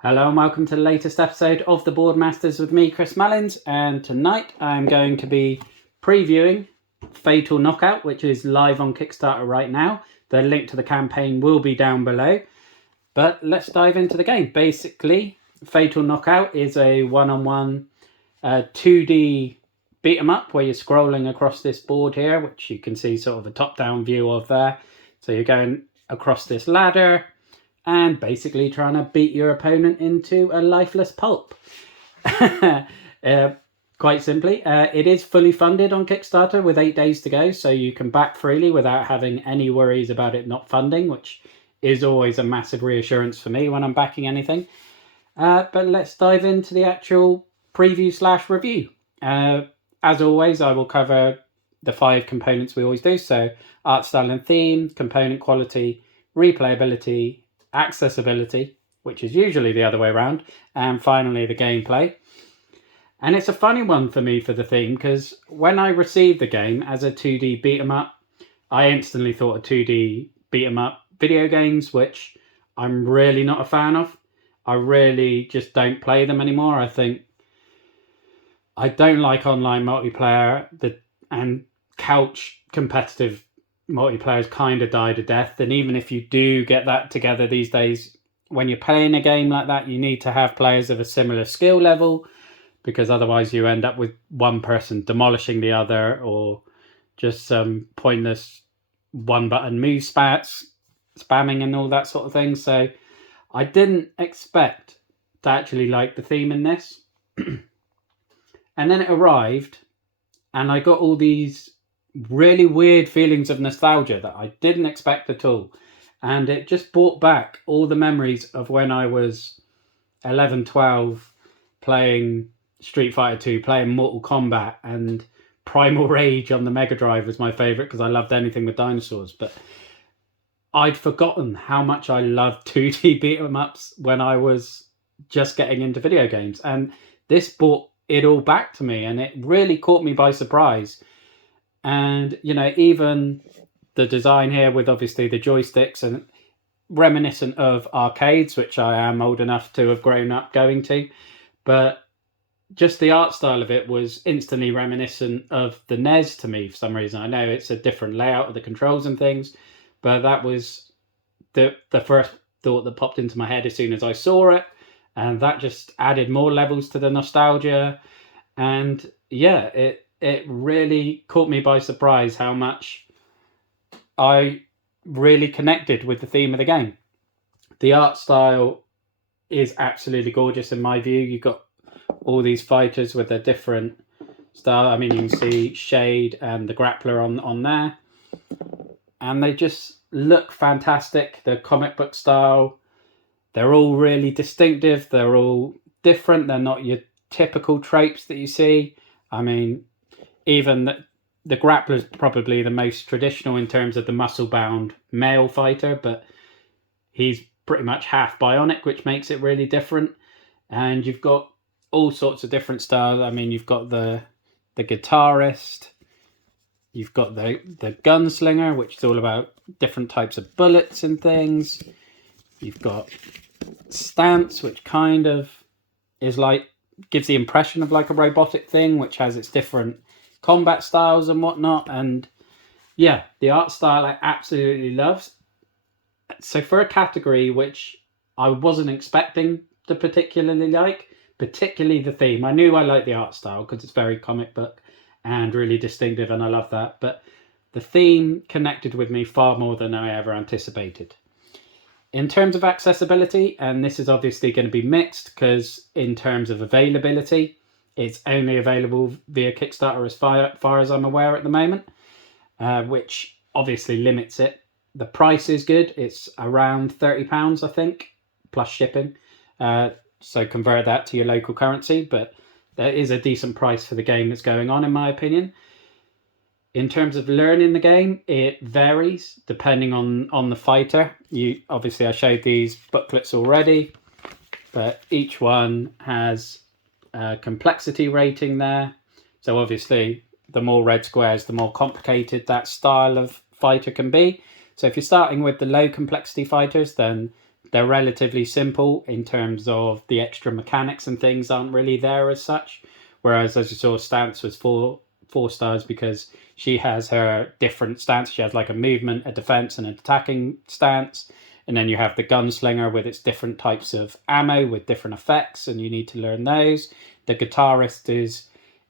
Hello and welcome to the latest episode of the Boardmasters with me, Chris Mullins, and tonight I'm going to be previewing Fatal Knockout, which is live on Kickstarter right now. The link to the campaign will be down below, but let's dive into the game. Basically, Fatal Knockout is a one-on-one 2D beat 'em up where you're scrolling across this board here, which you can see sort of a top-down view of there. So you're going across this ladder and basically trying to beat your opponent into a lifeless pulp. Quite simply, it is fully funded on Kickstarter with 8 days to go, so you can back freely without having any worries about it not funding, which is always a massive reassurance for me when I'm backing anything. But let's dive into the actual preview/review. As always, I will cover the 5 components we always do, so art style and theme, component quality, replayability, accessibility, which is usually the other way around, and finally the gameplay. And it's a funny one for me for the theme, because when I received the game as a 2D beat 'em up, I instantly thought of 2D beat 'em up video games, which I'm really not a fan of. I really just don't play them anymore. I think I don't like online multiplayer, and couch competitive multiplayer kind of died a death. And even if you do get that together these days, when you're playing a game like that, you need to have players of a similar skill level, because otherwise you end up with one person demolishing the other, or just some pointless one button move spamming and all that sort of thing. So I didn't expect to actually like the theme in this. And then it arrived and I got all these really weird feelings of nostalgia that I didn't expect at all. And it just brought back all the memories of when I was 11, 12, playing Street Fighter 2, playing Mortal Kombat, and Primal Rage on the Mega Drive was my favourite because I loved anything with dinosaurs. But I'd forgotten how much I loved 2D beat 'em ups when I was just getting into video games. And this brought it all back to me, and it really caught me by surprise. And, you know, even the design here with obviously the joysticks and reminiscent of arcades, which I am old enough to have grown up going to. But just the art style of it was instantly reminiscent of the NES to me for some reason. I know it's a different layout of the controls and things, but that was the first thought that popped into my head as soon as I saw it. And that just added more levels to the nostalgia. And yeah, it really caught me by surprise how much I really connected with the theme of the game. The art style is absolutely gorgeous in my view. You've got all these fighters with their different style. I mean, you can see Shade and the Grappler on there. And they just look fantastic. The comic book style, they're all really distinctive. They're all different. They're not your typical tropes that you see. I mean, even the Grappler is probably the most traditional in terms of the muscle-bound male fighter, but he's pretty much half bionic, which makes it really different. And you've got all sorts of different styles. I mean, you've got the guitarist, you've got the gunslinger, which is all about different types of bullets and things. You've got Stance, which kind of is like, gives the impression of like a robotic thing, which has its different combat styles and whatnot. And yeah, the art style I absolutely love. So for a category which I wasn't expecting to particularly like, particularly the theme, I knew I liked the art style because it's very comic book and really distinctive, and I love that. But the theme connected with me far more than I ever anticipated. In terms of accessibility, and this is obviously going to be mixed because in terms of availability, it's only available via Kickstarter as far as I'm aware at the moment, which obviously limits it. The price is good. It's around £30, I think, plus shipping. So convert that to your local currency, but there is a decent price for the game that's going on, in my opinion. In terms of learning the game, it varies depending on the fighter. Obviously, I showed these booklets already, but each one has a complexity rating there. So obviously, the more red squares, the more complicated that style of fighter can be. So if you're starting with the low complexity fighters, then they're relatively simple in terms of the extra mechanics and things aren't really there as such. Whereas, as you saw, Stance was four stars because she has her different stance. She has like a movement, a defense, and an attacking stance. And then you have the gunslinger with its different types of ammo with different effects, and you need to learn those. The guitarist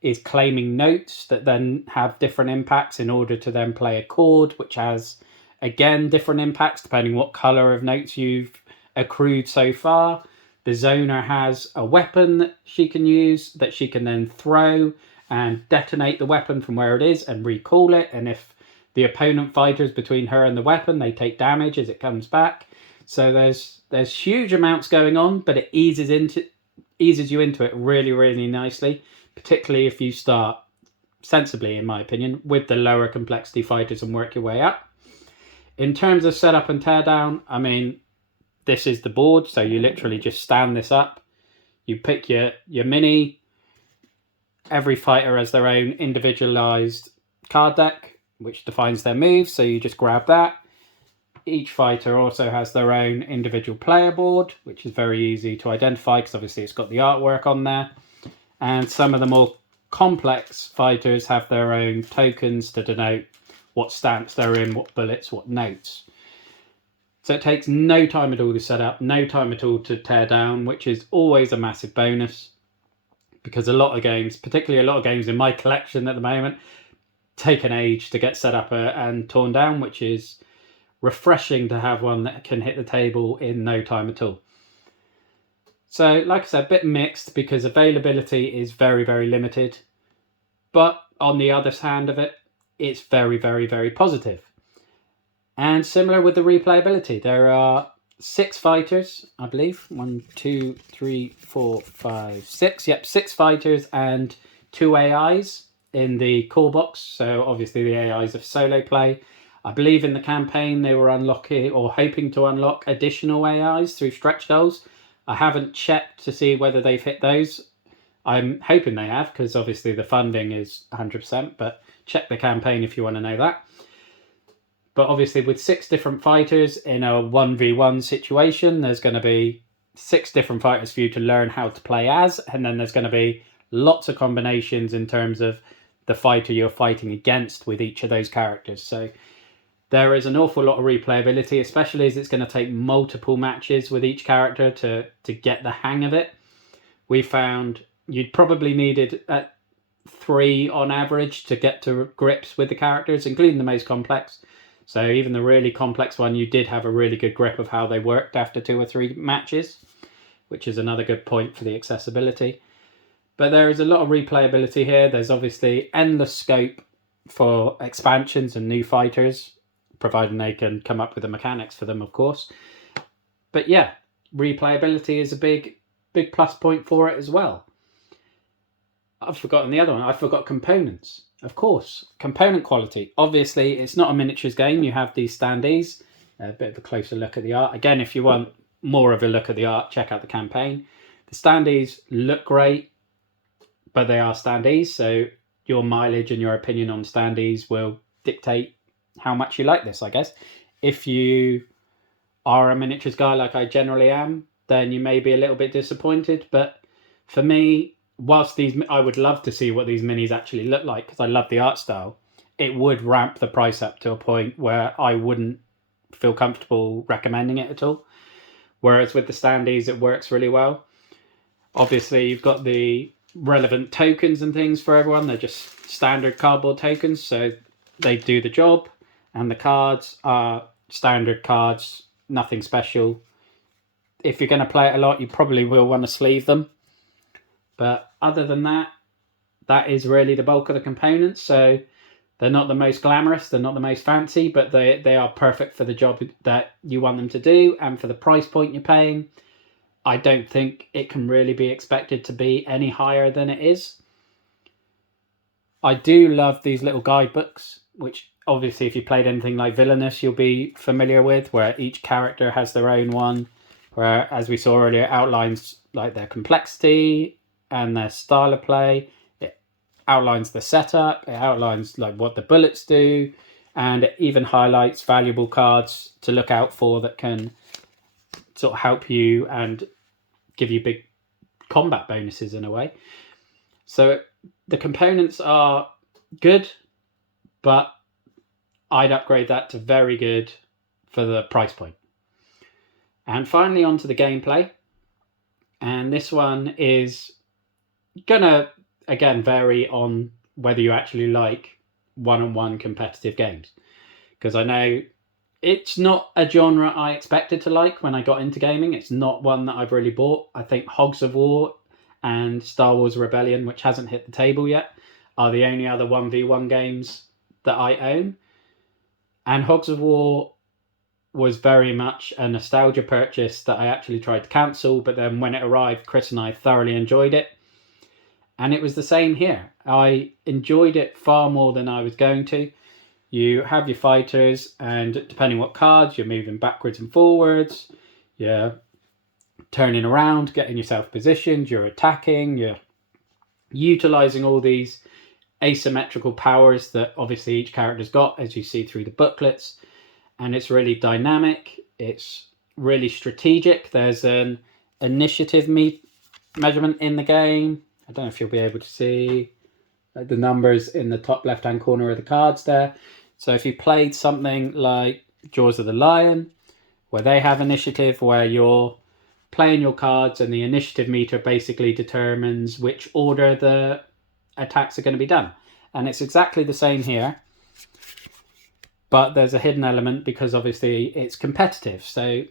is claiming notes that then have different impacts in order to then play a chord, which has again different impacts depending what color of notes you've accrued so far. The zoner has a weapon that she can use that she can then throw and detonate the weapon from where it is and recall it. And if the opponent fighters between her and the weapon, they take damage as it comes back. So there's huge amounts going on, but it eases you into it really, really nicely, particularly if you start sensibly, in my opinion, with the lower complexity fighters and work your way up. In terms of setup and teardown, I mean, this is the board, so you literally just stand this up. You pick your mini. Every fighter has their own individualized card deck, which defines their moves, so you just grab that. Each fighter also has their own individual player board, which is very easy to identify because obviously it's got the artwork on there. And some of the more complex fighters have their own tokens to denote what stance they're in, what bullets, what notes. So it takes no time at all to set up, no time at all to tear down, which is always a massive bonus. Because a lot of games, particularly a lot of games in my collection at the moment, take an age to get set up and torn down, which is refreshing to have one that can hit the table in no time at all. So, like I said, a bit mixed because availability is very, very limited. But on the other hand of it, it's very, very, very positive. And similar with the replayability, there are 6 fighters, I believe. 1, 2, 3, 4, 5, 6. Yep, 6 fighters and 2 AIs in the core box. So obviously the AIs of solo play. I believe in the campaign they were unlocking or hoping to unlock additional AIs through stretch goals. I haven't checked to see whether they've hit those. I'm hoping they have because obviously the funding is 100%, but check the campaign if you want to know that. But obviously with 6 different fighters in a 1v1 situation, there's going to be 6 different fighters for you to learn how to play as. And then there's going to be lots of combinations in terms of the fighter you're fighting against with each of those characters. So there is an awful lot of replayability, especially as it's going to take multiple matches with each character to get the hang of it. We found you'd probably needed 3 on average to get to grips with the characters, including the most complex. So even the really complex one, you did have a really good grip of how they worked after 2 or 3 matches, which is another good point for the accessibility. But there is a lot of replayability here. There's obviously endless scope for expansions and new fighters, providing they can come up with the mechanics for them, of course. But yeah, replayability is a big plus point for it as well. I've forgotten the other one. I forgot components. Of course, component quality. Obviously, it's not a miniatures game. You have these standees. A bit of a closer look at the art. Again, if you want more of a look at the art, check out the campaign. The standees look great, but they are standees. So your mileage and your opinion on standees will dictate how much you like this, I guess. If you are a miniatures guy like I generally am, then you may be a little bit disappointed. But for me, whilst I would love to see what these minis actually look like because I love the art style, it would ramp the price up to a point where I wouldn't feel comfortable recommending it at all. Whereas with the standees, it works really well. Obviously, you've got the relevant tokens and things for everyone. They're just standard cardboard tokens, so they do the job. And the cards are standard cards, nothing special. If you're going to play it a lot, you probably will want to sleeve them. But other than that, that is really the bulk of the components. So they're not the most glamorous, they're not the most fancy, but they are perfect for the job that you want them to do. And for the price point you're paying, I don't think it can really be expected to be any higher than it is. I do love these little guidebooks, which obviously if you played anything like Villainous, you'll be familiar with, where each character has their own one, where, as we saw earlier, outlines like their complexity and their style of play. It outlines the setup, it outlines like what the bullets do, and it even highlights valuable cards to look out for that can sort of help you and give you big combat bonuses in a way. So the components are good, but I'd upgrade that to very good for the price point. And finally, onto the gameplay. And this one is gonna, again, vary on whether you actually like one-on-one competitive games. Because I know it's not a genre I expected to like when I got into gaming. It's not one that I've really bought. I think Hogs of War and Star Wars Rebellion, which hasn't hit the table yet, are the only other 1v1 games that I own. And Hogs of War was very much a nostalgia purchase that I actually tried to cancel, but then when it arrived, Chris and I thoroughly enjoyed it. And it was the same here. I enjoyed it far more than I was going to. You have your fighters, and depending what cards, you're moving backwards and forwards, you're turning around, getting yourself positioned, you're attacking, you're utilizing all these asymmetrical powers that obviously each character's got, as you see through the booklets. And it's really dynamic, it's really strategic. There's an initiative measurement in the game. I don't know if you'll be able to see the numbers in the top left hand corner of the cards there. So if you played something like Jaws of the Lion, where they have initiative, where you're playing your cards and the initiative meter basically determines which order the attacks are going to be done. And it's exactly the same here, but there's a hidden element because obviously it's competitive. So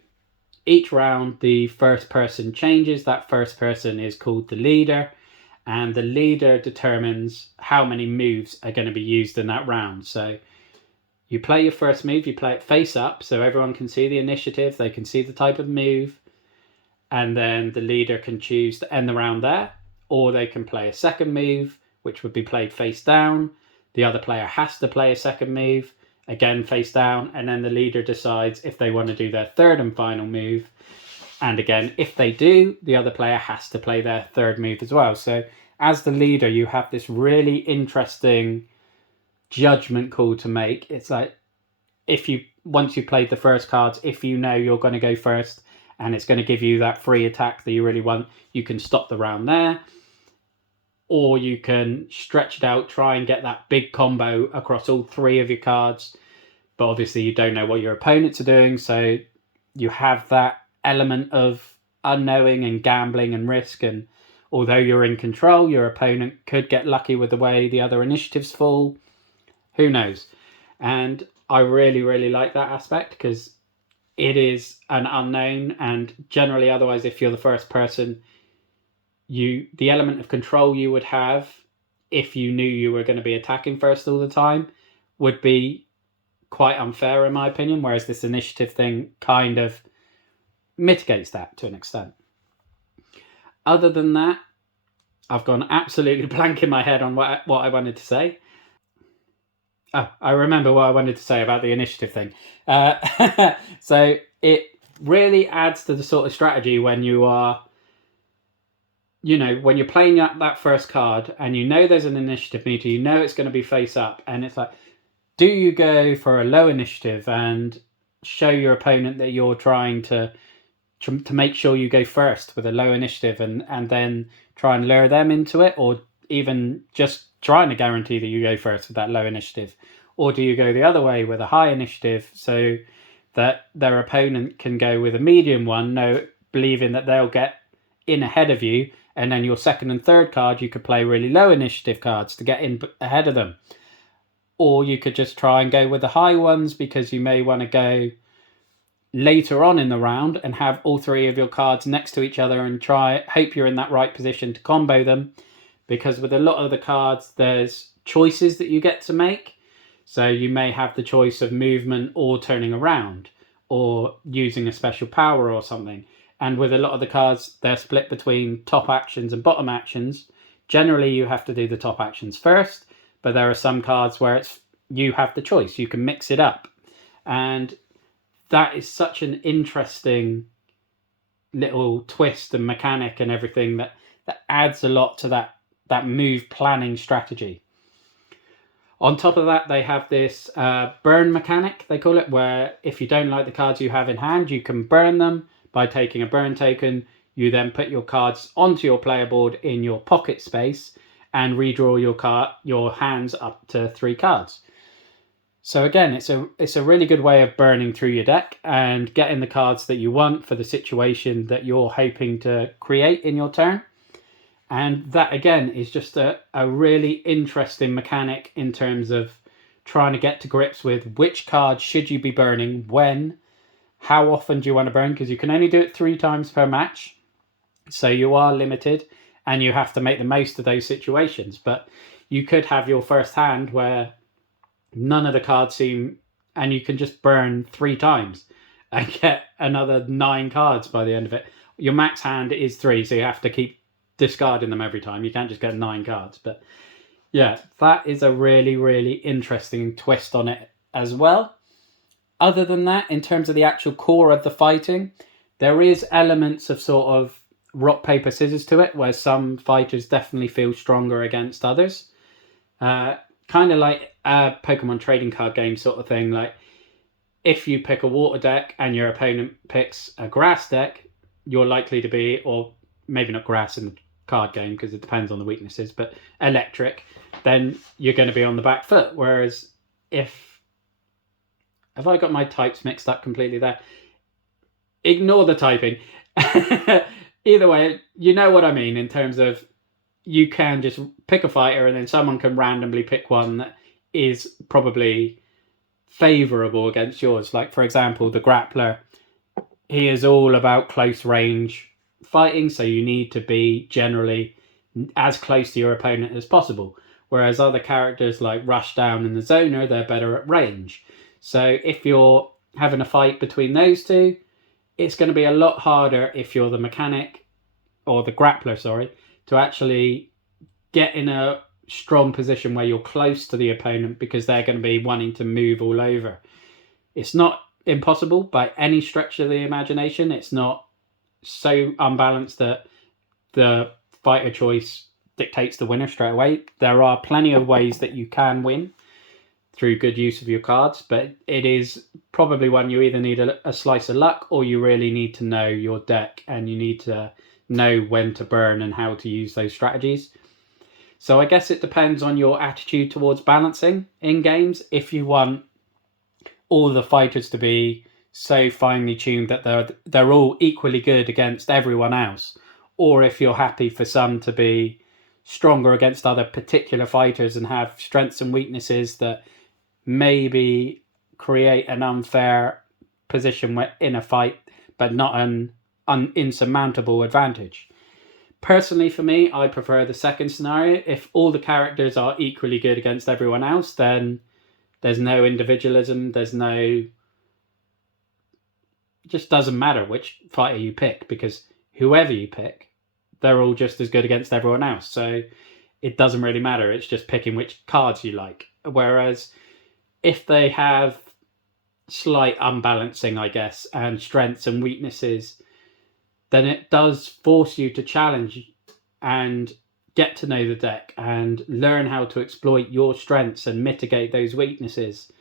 each round the first person changes. That first person is called the leader, and the leader determines how many moves are going to be used in that round. So you play your first move, you play it face up so everyone can see the initiative, they can see the type of move, and then the leader can choose to end the round there, or they can play a second move, which would be played face down. The other player has to play a second move, again face down, and then the leader decides if they want to do their third and final move. And again, if they do, the other player has to play their third move as well. So as the leader, you have this really interesting judgment call to make. It's like, once you played the first cards, if you know you're going to go first and it's going to give you that free attack that you really want, you can stop the round there, or you can stretch it out, try and get that big combo across all three of your cards. But obviously you don't know what your opponents are doing, so you have that element of unknowing and gambling and risk. And although you're in control, your opponent could get lucky with the way the other initiatives fall. Who knows? And I really, really like that aspect because it is an unknown, and generally otherwise, if you're the first person, the element of control you would have if you knew you were going to be attacking first all the time would be quite unfair in my opinion, whereas this initiative thing kind of mitigates that to an extent. Other than that, I've gone absolutely blank in my head on what I wanted to say. Oh, I remember what I wanted to say about the initiative thing. So it really adds to the sort of strategy when you are, when you're playing that first card and you know there's an initiative meter, you know it's going to be face up, and it's like, do you go for a low initiative and show your opponent that you're trying to make sure you go first with a low initiative and then try and lure them into it, or even just trying to guarantee that you go first with that low initiative? Or do you go the other way with a high initiative so that their opponent can go with a medium one, believing that they'll get in ahead of you, and then your second and third card you could play really low initiative cards to get in ahead of them? Or you could just try and go with the high ones because you may want to go later on in the round and have all three of your cards next to each other and hope you're in that right position to combo them. Because with a lot of the cards, there's choices that you get to make. So you may have the choice of movement or turning around or using a special power or something. And with a lot of the cards, they're split between top actions and bottom actions. Generally, you have to do the top actions first, but there are some cards where you have the choice. You can mix it up. And that is such an interesting little twist and mechanic and everything that adds a lot to that move planning strategy. On top of that, they have this burn mechanic, they call it, where if you don't like the cards you have in hand, you can burn them, by taking a burn token. You then put your cards onto your player board in your pocket space and redraw your hands up to 3 cards. So again, it's a really good way of burning through your deck and getting the cards that you want for the situation that you're hoping to create in your turn. And that again is just a really interesting mechanic in terms of trying to get to grips with which cards should you be burning, when, how often do you want to burn, because you can only do it 3 times per match. So you are limited and you have to make the most of those situations. But you could have your first hand where none of the cards seem, and you can just burn 3 times and get another 9 cards by the end of it. Your max hand is 3, so you have to keep discarding them every time. You can't just get 9 cards. But yeah, that is a really, really interesting twist on it as well. Other than that, in terms of the actual core of the fighting, there is elements of sort of rock, paper, scissors to it, where some fighters definitely feel stronger against others. Kind of like a Pokemon trading card game sort of thing. Like, if you pick a water deck and your opponent picks a grass deck, you're likely to be, or maybe not grass in the card game because it depends on the weaknesses, but electric, then you're going to be on the back foot. Whereas have I got my types mixed up completely there? Ignore the typing. Either way, you know what I mean in terms of you can just pick a fighter and then someone can randomly pick one that is probably favorable against yours. Like, for example, the grappler, he is all about close range fighting, so you need to be generally as close to your opponent as possible. Whereas other characters like Rushdown and the Zoner, they're better at range. So if you're having a fight between those two, it's going to be a lot harder if you're the mechanic, or the grappler, sorry, to actually get in a strong position where you're close to the opponent, because they're going to be wanting to move all over. It's not impossible by any stretch of the imagination. It's not so unbalanced that the fighter choice dictates the winner straight away. There are plenty of ways that you can win through good use of your cards, but it is probably one you either need a slice of luck, or you really need to know your deck and you need to know when to burn and how to use those strategies. So I guess it depends on your attitude towards balancing in games. If you want all the fighters to be so finely tuned that they're all equally good against everyone else, or if you're happy for some to be stronger against other particular fighters and have strengths and weaknesses that maybe create an unfair position in a fight, but not an insurmountable advantage. Personally, for me, I prefer the second scenario. If all the characters are equally good against everyone else, then there's no individualism, it just doesn't matter which fighter you pick, because whoever you pick, they're all just as good against everyone else. So it doesn't really matter. It's just picking which cards you like. Whereas if they have slight unbalancing, I guess, and strengths and weaknesses, then it does force you to challenge and get to know the deck and learn how to exploit your strengths and mitigate those weaknesses.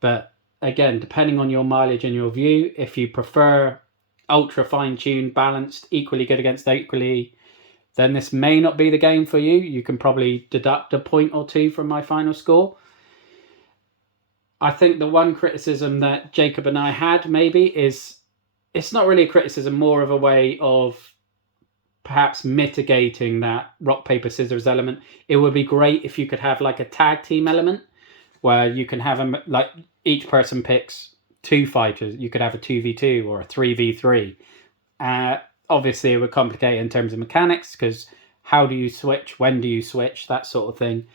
But again, depending on your mileage and your view, if you prefer ultra fine-tuned, balanced, equally good against equally, then this may not be the game for you. You can probably deduct a point or two from my final score. I think the one criticism that Jacob and I had maybe is, it's not really a criticism, more of a way of perhaps mitigating that rock, paper, scissors element. It would be great if you could have like a tag team element where you can have them, like each person picks 2 fighters. You could have a 2v2 or a 3v3. Obviously, it would complicate in terms of mechanics, because how do you switch? When do you switch? That sort of thing.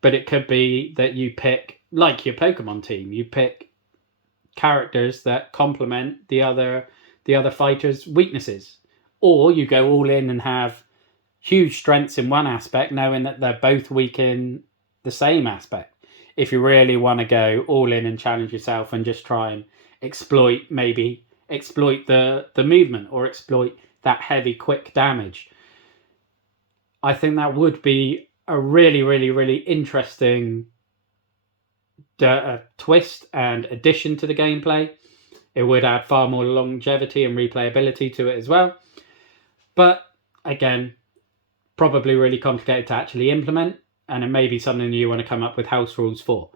But it could be that you pick, like your Pokemon team, you pick characters that complement the other fighters' weaknesses. Or you go all in and have huge strengths in one aspect, knowing that they're both weak in the same aspect. If you really want to go all in and challenge yourself and just try and exploit the movement or exploit that heavy, quick damage, I think that would be a really, really, really interesting twist and addition to the gameplay. It would add far more longevity and replayability to it as well. But again, probably really complicated to actually implement, and it may be something you want to come up with house rules for.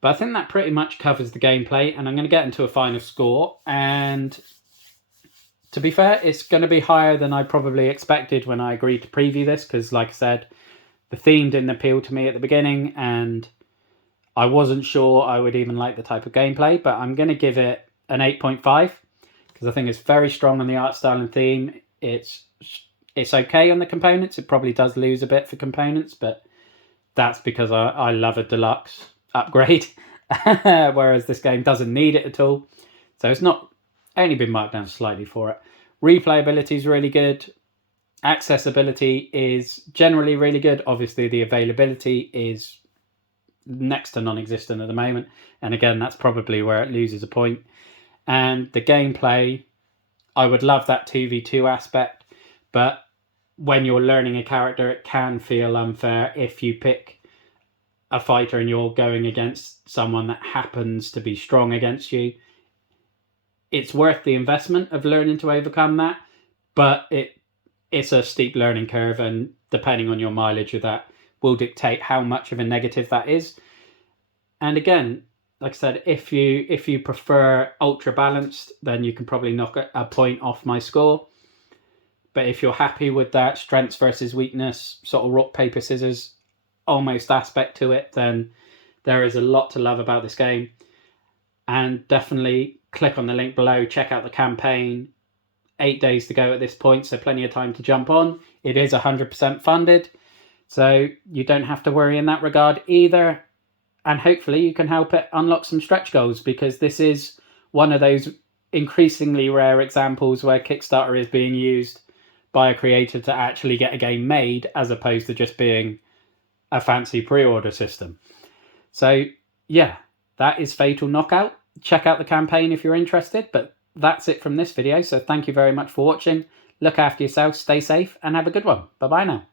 But I think that pretty much covers the gameplay, and I'm going to get into a final score. And to be fair, it's going to be higher than I probably expected when I agreed to preview this, because like I said, the theme didn't appeal to me at the beginning, and I wasn't sure I would even like the type of gameplay, but I'm going to give it an 8.5, because I think it's very strong on the art style and theme. It's okay on the components. It probably does lose a bit for components, but that's because I love a deluxe upgrade, whereas this game doesn't need it at all. So it's not only been marked down slightly for it. Replayability is really good. Accessibility is generally really good. Obviously, the availability is next to non-existent at the moment. And again, that's probably where it loses a point. And the gameplay, I would love that 2v2 aspect, but when you're learning a character, it can feel unfair if you pick a fighter and you're going against someone that happens to be strong against you. It's worth the investment of learning to overcome that, but it's a steep learning curve, and depending on your mileage of that will dictate how much of a negative that is. And again, like I said, if you prefer ultra balanced, then you can probably knock a point off my score. But if you're happy with that strengths versus weakness, sort of rock, paper, scissors almost aspect to it, then there is a lot to love about this game. And definitely click on the link below, check out the campaign. 8 days to go at this point, so plenty of time to jump on. It is 100% funded, so you don't have to worry in that regard either. And hopefully you can help it unlock some stretch goals, because this is one of those increasingly rare examples where Kickstarter is being used by a creator to actually get a game made, as opposed to just being a fancy pre-order system. So yeah, that is Fatal Knockout. Check out the campaign if you're interested, but that's it from this video. So thank you very much for watching. Look after yourself, stay safe, and have a good one. Bye-bye now.